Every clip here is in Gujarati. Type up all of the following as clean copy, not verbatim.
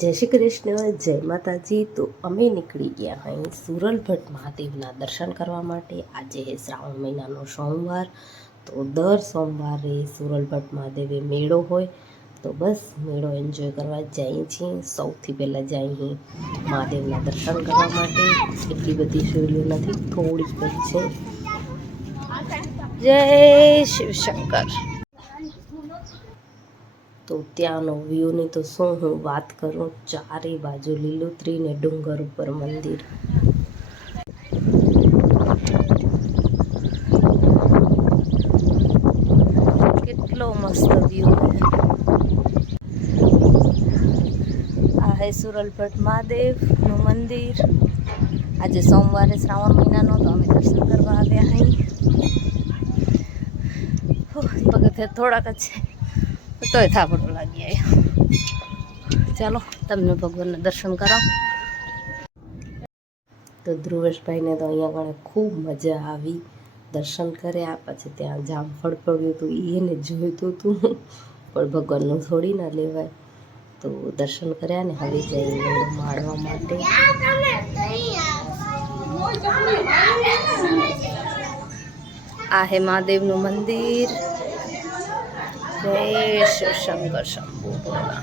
જય શ્રી કૃષ્ણ, જય માતાજી। તો અમે નીકળી ગયા અહીં સુરલભટ્ટ મહાદેવના દર્શન કરવા માટે। આજે શ્રાવણ મહિનાનો સોમવાર, તો દર સોમવારે સુરલભટ્ટ મહાદેવે મેળો હોય, તો બસ મેળો એન્જોય કરવા જઈએ છીએ। સૌથી પહેલાં જઈએ મહાદેવના દર્શન કરવા માટે। એટલી બધી શિવલીઓ નથી, થોડીક જ છે। જય શિવશંકર। તો ત્યાંનો વ્યૂની તો શું હું વાત કરું, ચારે બાજુ લીલોતરી ને ડુંગર ઉપર મંદિર। કેટલો મસ્ત વ્યૂ છે। આ હે સુરલભટ્ટ મહાદેવનું મંદિર। આજે સોમવારે શ્રાવણ મહિનાનો, તો અમે દર્શન કરવા આવ્યા અહીં। પગથિયા થોડાક જ છે, તોય થાપડો લાગી આવ્યો। ચાલો તમને ભગવાનના દર્શન કરાવો। તો ધ્રુવેશભાઈને તો અહીંયા આગળ ખૂબ મજા આવી, દર્શન કર્યા। પછી ત્યાં જામફળ પડ્યું હતું, એને જોઈતું હતું, પણ ભગવાનનું થોડી ના લેવાય। તો દર્શન કર્યા ને હવે જઈએ માળવા માટે। આ હે મહાદેવનું મંદિર। જય શિવશંકર શંભુ ભોળા।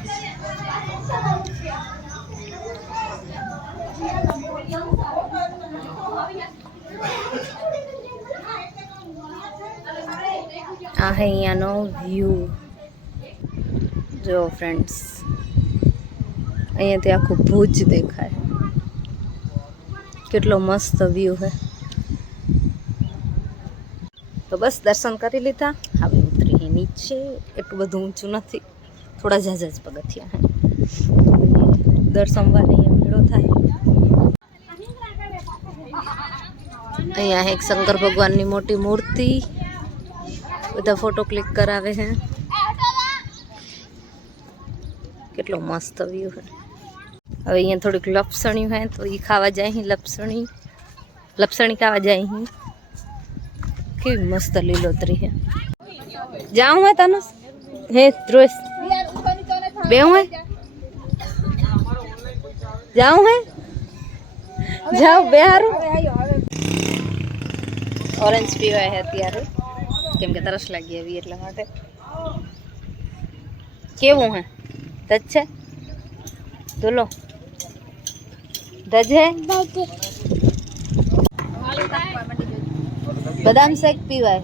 આ હે અહીંયાનો વ્યૂ, જો ફ્રેન્ડ્સ, અહીંયાથી આખું ભુજ દેખાય। કેટલો મસ્ત વ્યૂ છે। તો બસ દર્શન કરી લીધા, હવે ઉતરી નીચે। એટલું બધું ઊંચું નથી, થોડા ઝાઝા જ પગથિયા હે। દર સોમવારે અહીંયા મેળો થાય। અહીંયા એક શંકર ભગવાનની મોટી મૂર્તિ, બધા ફોટો ક્લિક કરાવે છે। કેટલો મસ્ત વ્યૂ છે। હવે અહીંયા થોડીક લપસણી હોય, તો એ ખાવા જાય। લપસણી ખાવા જાય। કેવી મસ્ત લીલોતરી છે। જાઉં હે તનુસ, હે ધ્રુવેશ, બેહું હે, જાઉં હે, જાઓ બે હારું। ઓરેન્જ પીવાય છે અત્યારે, કેમ કે તરસ લાગી આવી એટલા માટે। કેવું હે, ધજ છે? ધોલો ધજ હે? બદામ શેક પીવાય।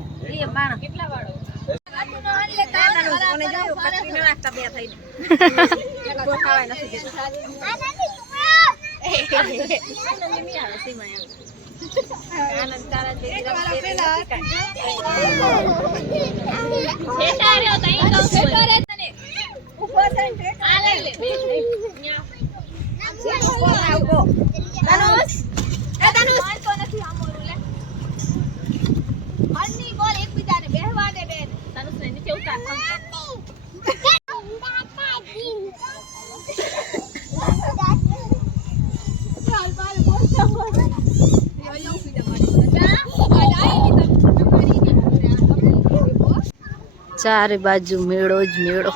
ચારે બાજુ મેળો જ મેળો,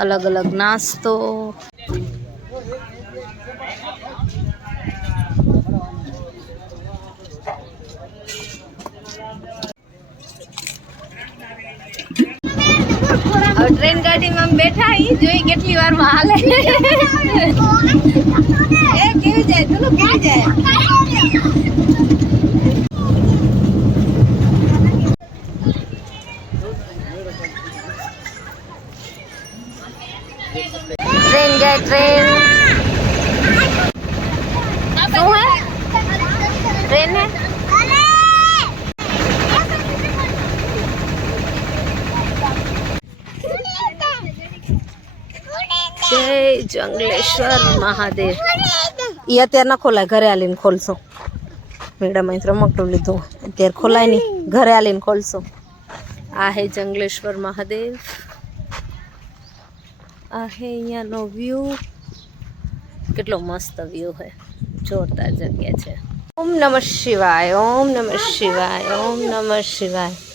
અલગ અલગ નાસ્તો। ટ્રેન ગાડીમાં બેઠા, જોઈ કેટલી વાર માં હાલે। એ કેવી જાય, ચલો કેવી જાય। ट्रेन जाए, ट्रेन શું હે? ट्रेन है। जय जंगलेश्वर महादेव। ये અત્યારે ના ખોલાય, ઘરે આલીને ખોલશો। મેળામાં રમકડું લીધું, અત્યારે ખોલાય નહીં, ઘરે આલીને ખોલશો। આ હે જંગલેશ્વર મહાદેવ। આ હે અહીંયાનો વ્યૂ, કેટલો મસ્ત વ્યૂ છે, જોરદાર જગ્યા છે। ઓમ નમઃ શિવાય, ઓમ નમઃ શિવાય, ઓમ નમઃ શિવાય।